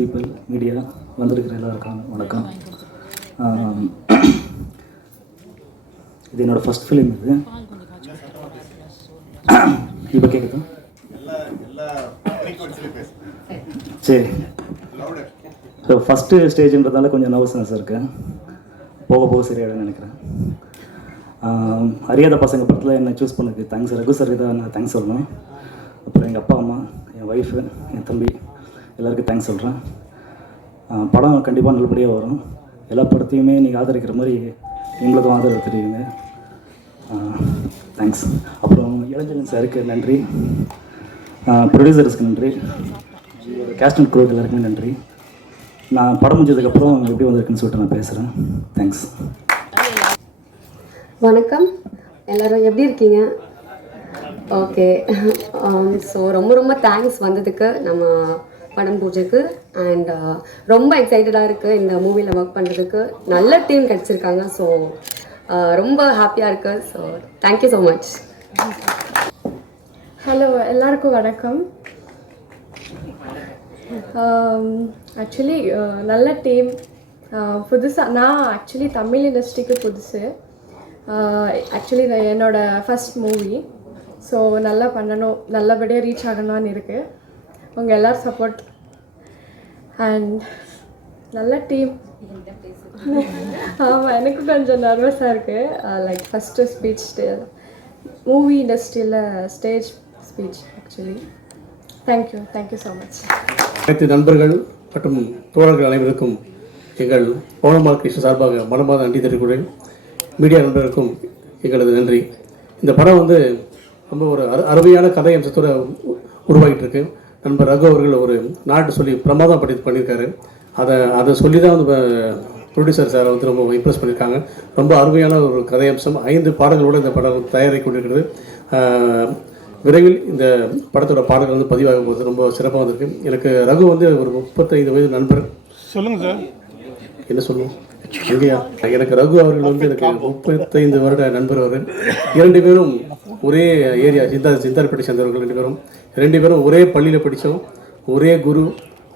People, media வந்திருக்கிற எல்லாருக்கும் வணக்கம். இது என்னோடய ஃபஸ்ட் ஃபிலிம். இது இப்போ கேட்குதா? சரி. ஸோ ஃபஸ்ட்டு ஸ்டேஜ்ன்றதால கொஞ்சம் நர்வஸ்னஸ் இருக்குது. போக போக சரியாயிடும்னு நினைக்கிறேன். அறியாத பசங்க படத்தில் என்னை சூஸ் பண்ணதுக்கு தேங்க்ஸ். ரகு சார் தான் நான் தேங்க்ஸ் சொல்லணும். அப்புறம் எங்கள் அப்பா அம்மா, என் ஒய்ஃபு, என் தம்பி எல்லாருக்கும் தேங்க்ஸ் சொல்கிறேன். படம் கண்டிப்பாக நல்லபடியாக வரும். எல்லா படத்தையுமே நீங்கள் ஆதரிக்கிற மாதிரி எங்களுக்கும் ஆதரவு தெரியுங்க. தேங்க்ஸ். அப்புறம் இளைஞரன் சாருக்கு நன்றி, ப்ரொடியூசர்ஸ்க்கு நன்றி, கேஸ்ட் அண்ட் க்ரூக்கு எல்லாருக்குமே நன்றி. நான் படம் முடிஞ்சதுக்கப்புறம் எப்படி வந்திருக்குன்னு சொல்லிட்டு நான் பேசுகிறேன். தேங்க்ஸ். வணக்கம், எல்லோரும் எப்படி இருக்கீங்க? ஓகே. ஸோ ரொம்ப தேங்க்ஸ் வந்ததுக்கு நம்ம படம் பூஜைக்கு. அண்ட் ரொம்ப எக்ஸைட்டடாக இருக்குது இந்த மூவியில் ஒர்க் பண்ணுறதுக்கு. நல்ல டீம் கிடச்சிருக்காங்க. ஸோ ரொம்ப ஹாப்பியாக இருக்குது. So thank you so much. Hello, எல்லாருக்கும் வணக்கம். ஆக்சுவலி நல்ல டீம். புதுசாக நான் ஆக்சுவலி தமிழ் இண்டஸ்ட்ரிக்கு புதுசு. ஆக்சுவலி இது என்னோடய ஃபஸ்ட் மூவி. ஸோ நல்லா பண்ணணும், நல்லபடியாக ரீச் ஆகணும்னு இருக்குது. உங்கள் எல்லோரும் சப்போர்ட் அண்ட் நல்ல டீம். ஆமாம், எனக்கு கொஞ்சம் நர்வஸாக இருக்குது. லைக் ஃபஸ்ட்டு ஸ்பீச் மூவி இண்டஸ்ட்ரியில் stage speech actually. Thank you so much. அனைத்து நண்பர்கள் மற்றும் தோழர்கள் அனைவருக்கும் எங்கள் பவுனம்மாள் கிருஷ்ணன் சார்பாக மனமார்ந்த நன்றி தெரிவிக்கிறேன். மீடியா நண்பர்களுக்கும் எங்களது நன்றி. இந்த படம் வந்து ரொம்ப ஒரு அருமையான கதை அம்சத்தோடு உருவாகிட்டு இருக்கு. நண்பர் ரகு அவர்கள் ஒரு நாட்டு சொல்லி பிரமாதம் பண்ணியிருக்காரு. அதை சொல்லி தான் வந்து ப்ரொடியூசர் சாரை வந்து ரொம்ப இம்ப்ரெஸ் பண்ணியிருக்காங்க. ரொம்ப அருமையான ஒரு கதை அம்சம். 5 பாடல்களோடு இந்த படம் தயாரிக்க கொண்டிருக்கிறது. விரைவில் இந்த படத்தோட பாடல்கள் வந்து பதிவாகும் போது ரொம்ப சிறப்பாக வந்திருக்கு. எனக்கு ரகு வந்து ஒரு 35 வயது நண்பர். சொல்லுங்கள் சார். என்ன சொல்லுவோம் இல்லையா? எனக்கு ரகு அவர்கள் வந்து எனக்கு 35 வருட நண்பர். அவர் 2 பேரும் ஒரே ஏரியா சிந்தாரிப்பட்டி சேர்ந்தவர்கள். 2 பேரும் ஒரே பள்ளியில் படித்தோம். ஒரே குரு,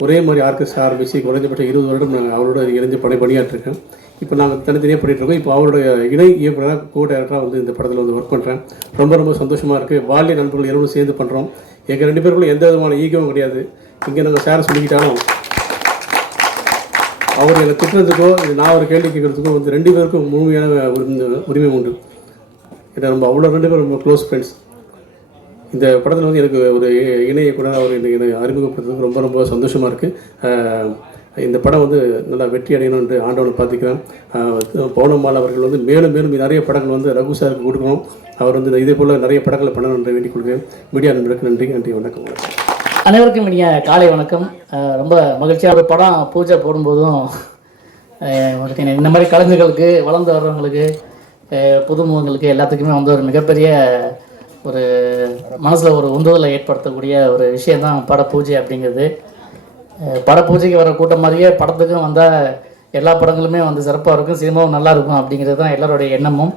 ஒரே மாதிரி ஆர்கெஸ்ட்ரா ஆரம்பித்து குறைஞ்சபட்சம் 20 வருடம் நாங்கள் அவரோட இணைஞ்சு பணியாற்றிருக்கேன். இப்போ நாங்கள் தனித்தனியாக பண்ணிகிட்ருக்கோம். இப்போ அவருடைய இணை இயக்குனராக கோ-டைரக்டராக வந்து இந்த படத்தில் வந்து ஒர்க் பண்ணுறேன். ரொம்ப சந்தோஷமாக இருக்குது. பால்ய நண்பர்கள் 2 சேர்ந்து பண்ணுறோம். எங்கள் 2 பேருக்குள்ள எந்த விதமான ஈகோவும் கிடையாது. இங்கே நாங்கள் சேர சொல்லிக்கிட்டாலும் அவர் என்னை திட்டுறதுக்கோ நான் ஒரு கேள்வி கேட்குறதுக்கோ வந்து 2 பேருக்கும் முழுமையான உரிமை உண்டு. ஏன்னா நம்ம அவ்வளோ 2 பேரும் ரொம்ப க்ளோஸ் ஃப்ரெண்ட்ஸ். இந்த படத்தில் வந்து எனக்கு ஒரு இணை இயக்குனர் அவர் என்னை அறிமுகப்படுத்துறதுக்கு ரொம்ப சந்தோஷமாக இருக்குது. இந்த படம் வந்து நல்லா வெற்றி அடையணும் என்று ஆண்டவனை பார்த்துக்கிறேன். பவுனம்மாள் அவர்கள் வந்து மேலும் நிறைய படங்கள் வந்து ரகு சாருக்கு கொடுக்கணும். அவர் வந்து இதே போல் நிறைய படங்களை பண்ணணும் என்று வேண்டிக் கொள்கிறேன். மீடியா நண்பர்களுக்கு நன்றி. வணக்கம். அனைவருக்கும் இனிய காலை வணக்கம். ரொம்ப மகிழ்ச்சியாக ஒரு படம் பூஜை போடும்போதும் இந்த மாதிரி கலைஞர்களுக்கு, வளர்ந்து வர்றவங்களுக்கு, புதுமுகங்களுக்கு எல்லாத்துக்குமே வந்து ஒரு மிகப்பெரிய ஒரு மனசில் ஒரு உந்துதலை ஏற்படுத்தக்கூடிய ஒரு விஷயந்தான் பட பூஜை அப்படிங்கிறது. பட பூஜைக்கு வர கூட்டம் மாதிரியே படத்துக்கும் வந்தால் எல்லா படங்களுமே வந்து சிறப்பாக இருக்கும், சினிமாவும் நல்லா இருக்கும் அப்படிங்கிறது தான் எல்லாருடைய எண்ணமும்.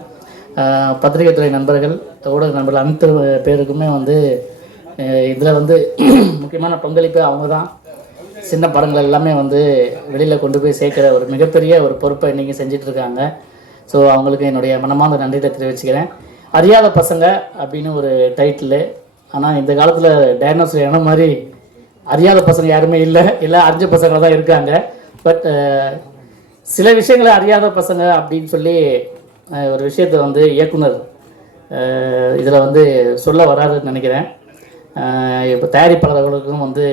பத்திரிகை துறை நண்பர்கள், ஊடக நண்பர்கள் அனைத்து பேருக்குமே வந்து இதில் வந்து முக்கியமான பங்களிப்பு அவங்க தான். சின்ன படங்கள் எல்லாமே வந்து வெளியில் கொண்டு போய் சேர்க்குற ஒரு மிகப்பெரிய ஒரு பொறுப்பை இன்றைக்கி செஞ்சிட்ருக்காங்க. ஸோ அவங்களுக்கு என்னுடைய மனமார்ந்த நன்றியை தெரிவிச்சுக்கிறேன். அறியாத பசங்க அப்படின்னு ஒரு டைட்டிலு. ஆனால் இந்த காலத்தில் டைனோசர் என்ன மாதிரி அறியாத பசங்க யாருமே இல்லை, அறிஞ்ச பசங்க தான் இருக்காங்க. பட் சில விஷயங்களை அறியாத பசங்க அப்படின்னு சொல்லி ஒரு விஷயத்தை வந்து இயக்குனர் இதில் வந்து சொல்ல வராதுன்னு நினைக்கிறேன். இப்போ தயாரிப்பாளர்களுக்கும் வந்து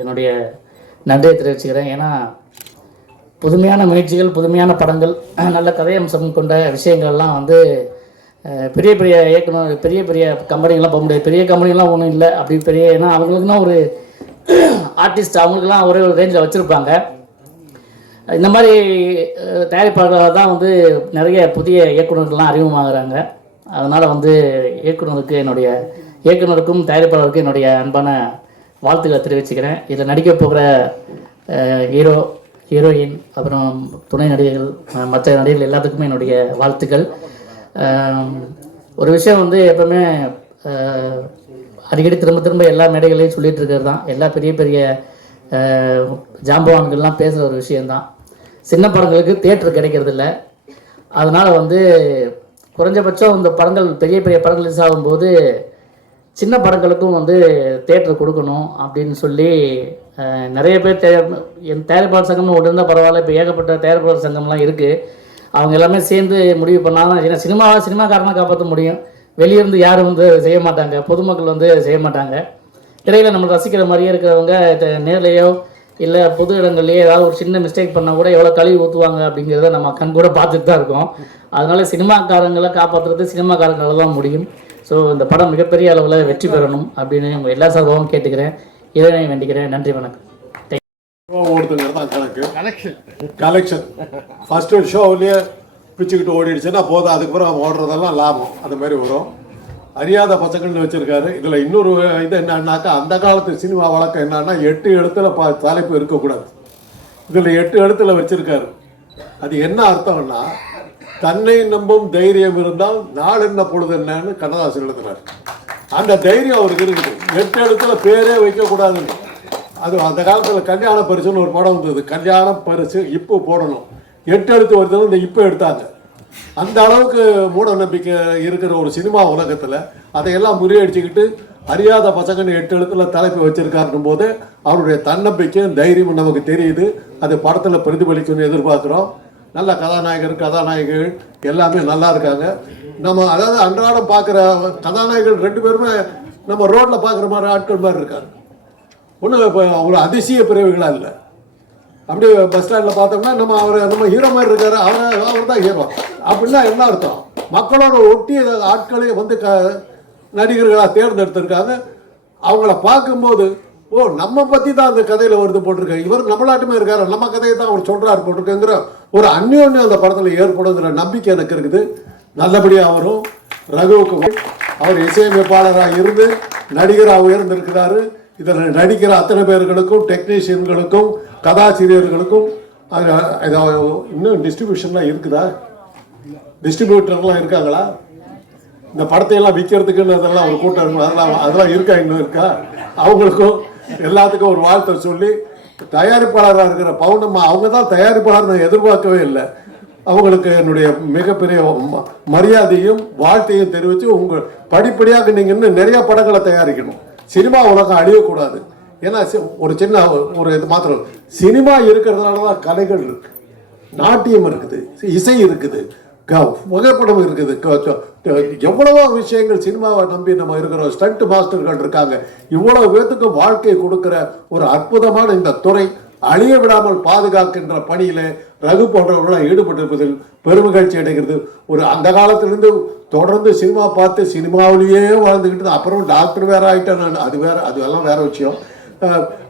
என்னுடைய நன்றியை தெரிவிச்சுக்கிறேன். ஏன்னா புதுமையான முயற்சிகள், புதுமையான படங்கள், நல்ல கதை அம்சம் கொண்ட விஷயங்கள்லாம் வந்து பெரிய இயக்குனர், பெரிய கம்பெனிகள்லாம் போக முடியாது. பெரிய கம்பெனிலாம் ஒன்றும் இல்லை அப்படி ஏன்னா அவங்களுக்குன்னா ஒரு ஆர்டிஸ்ட் அவங்களுக்குலாம் ஒரே ஒரு ரேஞ்சில் வச்சுருப்பாங்க. இந்த மாதிரி தயாரிப்பாளர்களாக தான் வந்து நிறைய புதிய இயக்குநர்கள்லாம் அறிமுகமாகறாங்க. அதனால் வந்து இயக்குனருக்கும் தயாரிப்பாளருக்கும் என்னுடைய அன்பான வாழ்த்துக்களை தெரிவிச்சுக்கிறேன். இதில் நடிக்க போகிற ஹீரோயின், அப்புறம் துணை நடிகர்கள், மற்ற நடிகர்கள் எல்லாத்துக்குமே என்னுடைய வாழ்த்துக்கள். ஒரு விஷயம் வந்து எப்பவுமே அடிக்கடி திரும்ப எல்லா மேடைகளையும் சொல்லிகிட்டு இருக்கிறது தான். எல்லா பெரிய ஜாம்பவான்கள்லாம் பேசுகிற ஒரு விஷயந்தான். சின்ன படங்களுக்கு தேட்டர் கிடைக்கிறதில்ல. அதனால் வந்து குறைஞ்சபட்சம் இந்த படங்கள் பெரிய பெரிய படங்கள் ரிலீஸ் ஆகும்போது சின்ன படங்களுக்கும் வந்து தேட்டர் கொடுக்கணும் அப்படின்னு சொல்லி நிறைய பேர் என் தயாரிப்பாளர் சங்கம்னு ஒன்று இருந்தால் பரவாயில்ல, இப்போ ஏகப்பட்ட தயாரிப்பாளர் சங்கம்லாம் இருக்குது. அவங்க எல்லாமே சேர்ந்து முடிவு பண்ணாலும், ஏன்னா சினிமாக்காரனாக காப்பாற்ற முடியும், வெளியிருந்து யாரும் வந்து செய்ய மாட்டாங்க, பொதுமக்கள் வந்து செய்ய மாட்டாங்க. திரையில் நம்ம ரசிக்கிற மாதிரியே இருக்கிறவங்க நேர்லையோ இல்லை பொது இடங்கள்லையோ ஏதாவது ஒரு சின்ன மிஸ்டேக் பண்ணால் கூட எவ்வளோ கழுவி ஊற்றுவாங்க அப்படிங்கிறத நம்ம கண் கூட பார்த்துட்டு தான் இருக்கோம். அதனால சினிமாக்காரங்களை காப்பாற்றுறது சினிமாக்காரங்களால் தான் முடியும். ஸோ இந்த படம் மிகப்பெரிய அளவில் வெற்றி பெறணும் அப்படின்னு உங்கள் எல்லா சார்பாகவும் கேட்டுக்கிறேன், இறைவனை வேண்டிக்கிறேன். நன்றி, வணக்கம். ஓடுதுங்கிறது தான் கலெக்ஷன் ஃபர்ஸ்ட் ஷோவிலேயே பிச்சுக்கிட்டு ஓடிடுச்சுன்னா போதும், அதுக்கப்புறம் ஓடுறதெல்லாம் லாபம். அந்த மாதிரி வரும். அறியாத பசங்கள்னு வச்சுருக்காரு. இதில் இன்னொரு இது என்னன்னாக்கா, அந்த காலத்து சினிமா வழக்கம் என்னன்னா 8 எழுத்துல தலைப்பு இருக்கக்கூடாது. இதில் 8 எழுத்துல வச்சுருக்காரு. அது என்ன அர்த்தம்னா, தன்னை நம்பும் தைரியம் இருந்தால் நாள் என்ன பொழுது என்னன்னு கண்ணதாசன் எழுதுறாரு. அந்த தைரியம் அவருக்கு இருக்குது. 8 எழுத்துல பேரே வைக்கக்கூடாதுன்னு. அது அந்த காலத்தில் கல்யாண பரிசுன்னு ஒரு படம் வந்தது. கல்யாண பரிசு இப்போ போடணும், 8 எழுத்து வருதுன்னு இந்த இப்போ எடுத்தாங்க. அந்த அளவுக்கு மூட நம்பிக்கை இருக்கிற ஒரு சினிமா உலகத்தில் அதையெல்லாம் முறியடிச்சுக்கிட்டு அறியாத பசங்கன்னு 8 எழுத்துல தலைப்பு வச்சிருக்காருன்னும் போது அவருடைய தன்னம்பிக்கையும் தைரியமும் நமக்கு தெரியுது. அது படத்தில் பிரதிபலிக்கும்னு எதிர்பார்க்குறோம். நல்ல கதாநாயகர்கள் எல்லாமே நல்லா இருக்காங்க. நம்ம அதாவது அன்றாடம் பார்க்குற கதாநாயகர்கள் 2 பேருமே நம்ம ரோட்டில் பார்க்குற மாதிரி ஆட்கள் மாதிரி இருக்காங்க. ஒன்றும் இப்போ அவ்வளோ அதிசய பிறவிகளாக இல்லை. அப்படியே பஸ் ஸ்டாண்டில் பார்த்தோம்னா நம்ம ஹீரோ மாதிரி இருக்காரு, அவர் தான் ஹீரோ அப்படின்னா என்ன அர்த்தம்? மக்களோட ஒட்டிய ஆட்களை வந்து நடிகர்களாக தேர்ந்தெடுத்திருக்காங்க. அவங்கள பார்க்கும்போது நம்ம பற்றி தான் அந்த கதையில் வருது போட்டிருக்காங்க, இவர் நம்மளாட்டுமே இருக்காரு, நம்ம கதையை தான் அவர் சொல்கிறாரு போட்டிருக்கேங்கிற ஒரு அந்யோன்யம் அந்த படத்தில் ஏற்படுங்கிற நம்பிக்கை எனக்கு இருக்குது. நல்லபடியாக வரும். ரகுவுக்கு அவர் இசையமைப்பாளராக இருந்து நடிகராக உயர்ந்திருக்கிறாரு. இதில் நடிக்கிற அத்தனை பேர்களுக்கும், டெக்னீஷியன்களுக்கும், கதாசிரியர்களுக்கும் இன்னும் டிஸ்ட்ரிபியூஷன்லாம் இருக்குதா? டிஸ்ட்ரிபியூட்டர்லாம் இருக்காங்களா? இந்த படத்தையெல்லாம் விற்கிறதுக்குன்னு அதெல்லாம் ஒரு கூட்டம் இருக்கும், அதெல்லாம் இருக்கா? இன்னும் இருக்கா? அவங்களுக்கும் எல்லாத்துக்கும் ஒரு வாழ்த்தை சொல்லி, தயாரிப்பாளராக இருக்கிற பவுனம்மா அவங்க தான் தயாரிப்பாளர், நான் எதிர்பார்க்கவே இல்லை. அவங்களுக்கு என்னுடைய மிகப்பெரிய மரியாதையும் வாழ்த்தையும் தெரிவித்து, உங்கள் படிப்படியாக நீங்கள் இன்னும் நிறைய படங்களை தயாரிக்கணும். சினிமா உலகம் அழியக்கூடாது. ஏன்னா ஒரு சின்ன ஒரு இது மாத்திரம், சினிமா இருக்கிறதுனால தான் கலைகள் இருக்கு, நாட்டியம் இருக்குது, இசை இருக்குது, புகைப்படம் இருக்குது, எவ்வளவோ விஷயங்கள் சினிமாவை நம்பி நம்ம இருக்கிறோம். ஸ்டண்ட் மாஸ்டர்கள் இருக்காங்க. இவ்வளவு பேத்துக்கு வாழ்க்கை கொடுக்கிற ஒரு அற்புதமான இந்த துறை அழிய விடாமல் பாதுகாக்கின்ற பணியில ரகு போன்றவர்களாக ஈடுபட்டிருப்பதில் பெருமகிழ்ச்சி அடைகிறது. ஒரு அந்த காலத்திலிருந்து தொடர்ந்து சினிமா பார்த்து சினிமாவிலேயே வாழ்ந்துக்கிட்டு அப்புறம் டாக்டர் வேற ஆகிட்டேன் நான், அது வேற, அது எல்லாம் வேற விஷயம்.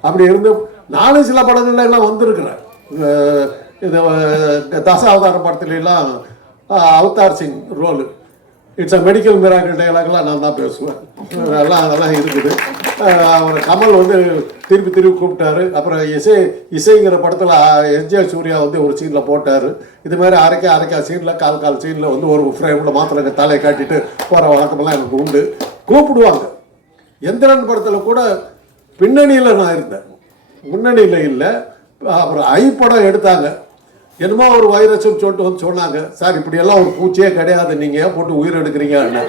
அப்படி இருந்து நானும் சில படங்கள்ல எல்லாம் வந்திருக்கிறேன். இது தசாவதாரம் படத்துல எல்லாம் Avatar Singh role, it's a medical miracle டைலாக்லாம் நான் தான் பேசுவேன். அதெல்லாம் இருக்குது. அவர் கமல் வந்து திருப்பி கூப்பிட்டாரு. அப்புறம் இசைங்கிற படத்தில் எஸ்ஜே சூர்யா வந்து ஒரு சீனில் போட்டார். இது மாதிரி அரைக்கா சீனில் கால் சீனில் வந்து ஒரு ஃப்ரேமில் மாத்திரங்க தலையை காட்டிட்டு போகிற வழக்கமெல்லாம் எனக்கு உண்டு. கூப்பிடுவாங்க. எந்திரன் படத்தில் கூட பின்னணியில் நான் இருந்தேன், முன்னணியில் இல்லை. அப்புறம் ஐ படம் எடுத்தாங்க. என்னமோ ஒரு வைரஸ்ன்னு சொல்லிட்டு வந்து சொன்னாங்க, சார் இப்படியெல்லாம் ஒரு பூச்சியே கிடையாது, நீங்கள் ஏன் போட்டு உயிர் எடுக்கிறீங்கன்னு.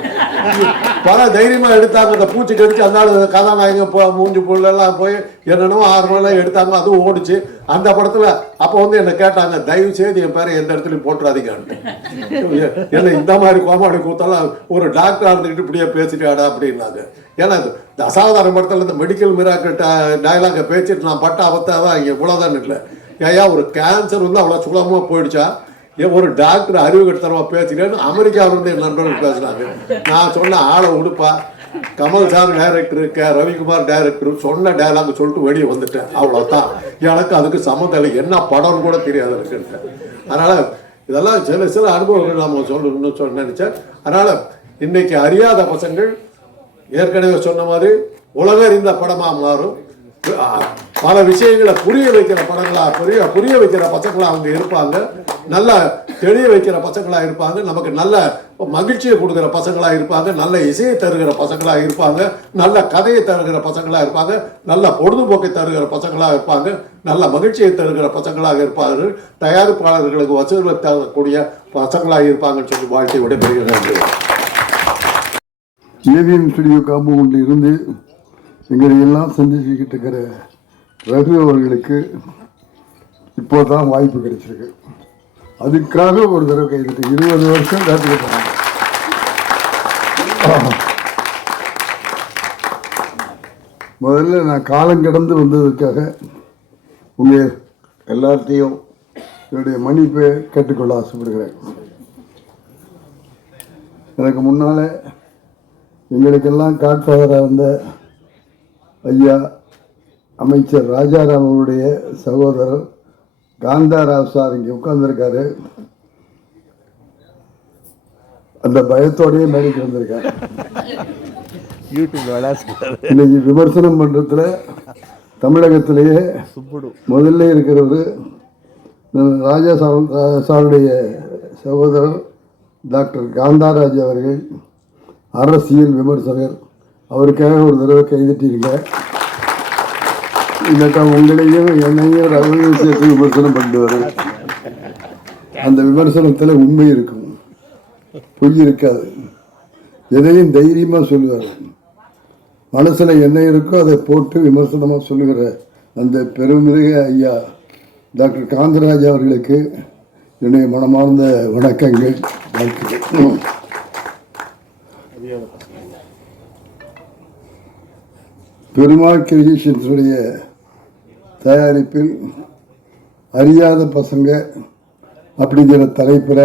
பல தைரியமாக எடுத்தாங்க. அந்த பூச்சி கடிச்சு அந்த கதாநாயகன் மூஞ்சி புள்ளெல்லாம் போய் என்னென்னமோ 6 நாளாக எடுத்தாங்க. அதுவும் ஓடிச்சு அந்த படத்தில். அப்போ வந்து என்னை கேட்டாங்க, தயவு செய்து என் பேரை எந்த இடத்துலையும் போட்டுறாதீங்கன்னு. என்ன இந்த மாதிரி கோமாளி கூத்தாலும் ஒரு டாக்டராக இருந்துக்கிட்டு இப்படியே பேசிட்டாடா அப்படின்னாங்க. ஏன்னா இந்த அசாதாரண படத்தில் இந்த மெடிக்கல் மிராக்கிள் டயலாக பேசிட்டு நான் பட்ட அவத்தான் தான் இங்கே இவ்வளோதான் இல்லை. ஏயா ஒரு கேன்சர் வந்து அவ்வளோ சுலபமாக போயிடுச்சா? ஏன் ஒரு டாக்டர் அறிவு கட்டத்தரமாக பேசுகிறேன்னு அமெரிக்காவிலேருந்து என் நண்பர்கள் பேசுனாங்க. நான் சொன்ன ஆளை உடுப்பா, Kamal sir director, Ravikumar director சொன்ன டைலாக் சொல்லிட்டு வெளியே வந்துட்டேன். அவ்வளோதான். எனக்கு அதுக்கு சம்மந்தம் இல்லை, என்ன படம்னு கூட தெரியாது இருக்குன்ட்டு. அதனால் இதெல்லாம் சில அனுபவங்கள் நம்ம சொல்லணும்னு நினச்சேன். அதனால் இன்னைக்கு அறியாத பசங்கள் ஏற்கனவே சொன்ன மாதிரி உலக அறிந்த படமாக மாறும். பல விஷயங்களை புரிய வைக்கிற படங்களா, புரிய வைக்கிற பசங்களா அவங்க இருப்பாங்க. நல்ல தெளிய வைக்கிற பசங்களா இருப்பாங்க. நமக்கு நல்ல மகிழ்ச்சியை கொடுக்குற பசங்களாக இருப்பாங்க, நல்ல இசையை தருகிற பசங்களாக இருப்பாங்க, நல்ல கதையை தருகிற பசங்களாக இருப்பாங்க, நல்ல பொழுதுபோக்கை தருகிற பசங்களாக இருப்பாங்க, நல்ல மகிழ்ச்சியை தருகிற பசங்களாக இருப்பார்கள், தயாரிப்பாளர்களுக்கு வசூலை தரக்கூடிய பசங்களாக இருப்பாங்கன்னு சொல்லி வாழ்க்கை விடைபெறுகிறேன். ஏவிஎம் ஸ்டுடியோ காம்பவுண்டில் இருந்து எங்களை எல்லாம் சந்திச்சுக்கிட்டு இருக்கிற ரகு அவர்களுக்கு இப்போ தான் வாய்ப்பு கிடைச்சிருக்கு. அதுக்காக ஒரு தடவை கைது 20 வருஷம் காத்துக்கிட்டாங்க. முதல்ல நான் காலம் கடந்து வந்ததுக்காக உங்கள் எல்லாத்தையும் என்னுடைய மன்னிப்பை கேட்டுக்கொள்ள ஆசைப்படுகிறேன். எனக்கு முன்னால் எங்களுக்கெல்லாம் காட்ஃபாதராக இருந்த ஐயா அமைச்சர் ராஜாராம் அவருடைய சகோதரர் காந்தாராவ் சார் இங்கே உட்கார்ந்துருக்காரு. அந்த பயத்தோடையே மேடைக்கு வந்திருக்காரு. இன்னைக்கு விமர்சனம் பண்ணுறதுல தமிழகத்திலேயே முதல்ல இருக்கிறவர் ராஜா சாருடைய சகோதரர் டாக்டர் காந்தாராஜ் அவர்கள், அரசியல் விமர்சகர். அவருக்காக ஒரு தடவை கைதட்டிருங்க. இல்லாட்டா உங்களையும் என்னையும் ரகுவையும் சேர்த்து விமர்சனம் பண்ணுவார். அந்த விமர்சனத்தில் உண்மை இருக்கும், பொய் இருக்காது. எதையும் தைரியமாக சொல்லுவார். மனசில் என்ன இருக்கோ அதை போட்டு விமர்சனமாக சொல்லுகிற அந்த பெருமிக ஐயா டாக்டர் காந்தராஜ் அவர்களுக்கு என்னுடைய மனமார்ந்த வணக்கங்கள், வாழ்த்துக்கள். பெருமாள் கிரியேஷன்ஸுடைய தயாரிப்பில் அறியாத பசங்க அப்படிங்கிற தலைப்பில்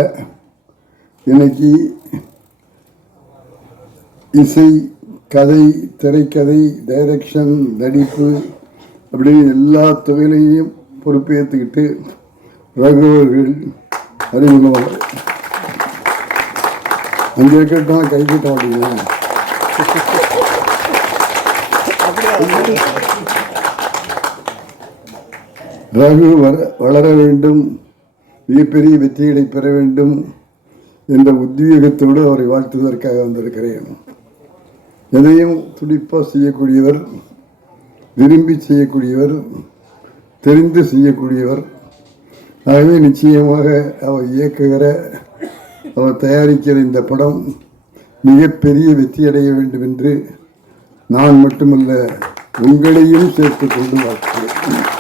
இன்னைக்கு இசை, கதை, திரைக்கதை, டைரக்ஷன், நடிப்பு அப்படின்னு எல்லா தொகையிலையும் பொறுப்பேற்றுக்கிட்டு ரகுவர்கள் அறிமுகமாக அங்கே கேட்டால் கை கட்ட மாட்டீங்களா? ரகு வளர வேண்டும், மிகப்பெரிய வெற்றிகளை பெற வேண்டும் என்ற உத்வேகத்தோடு அவரை வாழ்த்துவதற்காக வந்திருக்கிறேன். எதையும் துடிப்பாக செய்யக்கூடியவர், விரும்பி செய்யக்கூடியவர், தெரிந்து செய்யக்கூடியவர். ஆகவே நிச்சயமாக அவர் இயக்குகிற, அவர் தயாரிக்கிற இந்த படம் மிகப்பெரிய வெற்றியடைய வேண்டும் என்று நான் மட்டுமல்ல உங்களையும் சேர்த்து கொண்டு வாழ்க்கிறேன்.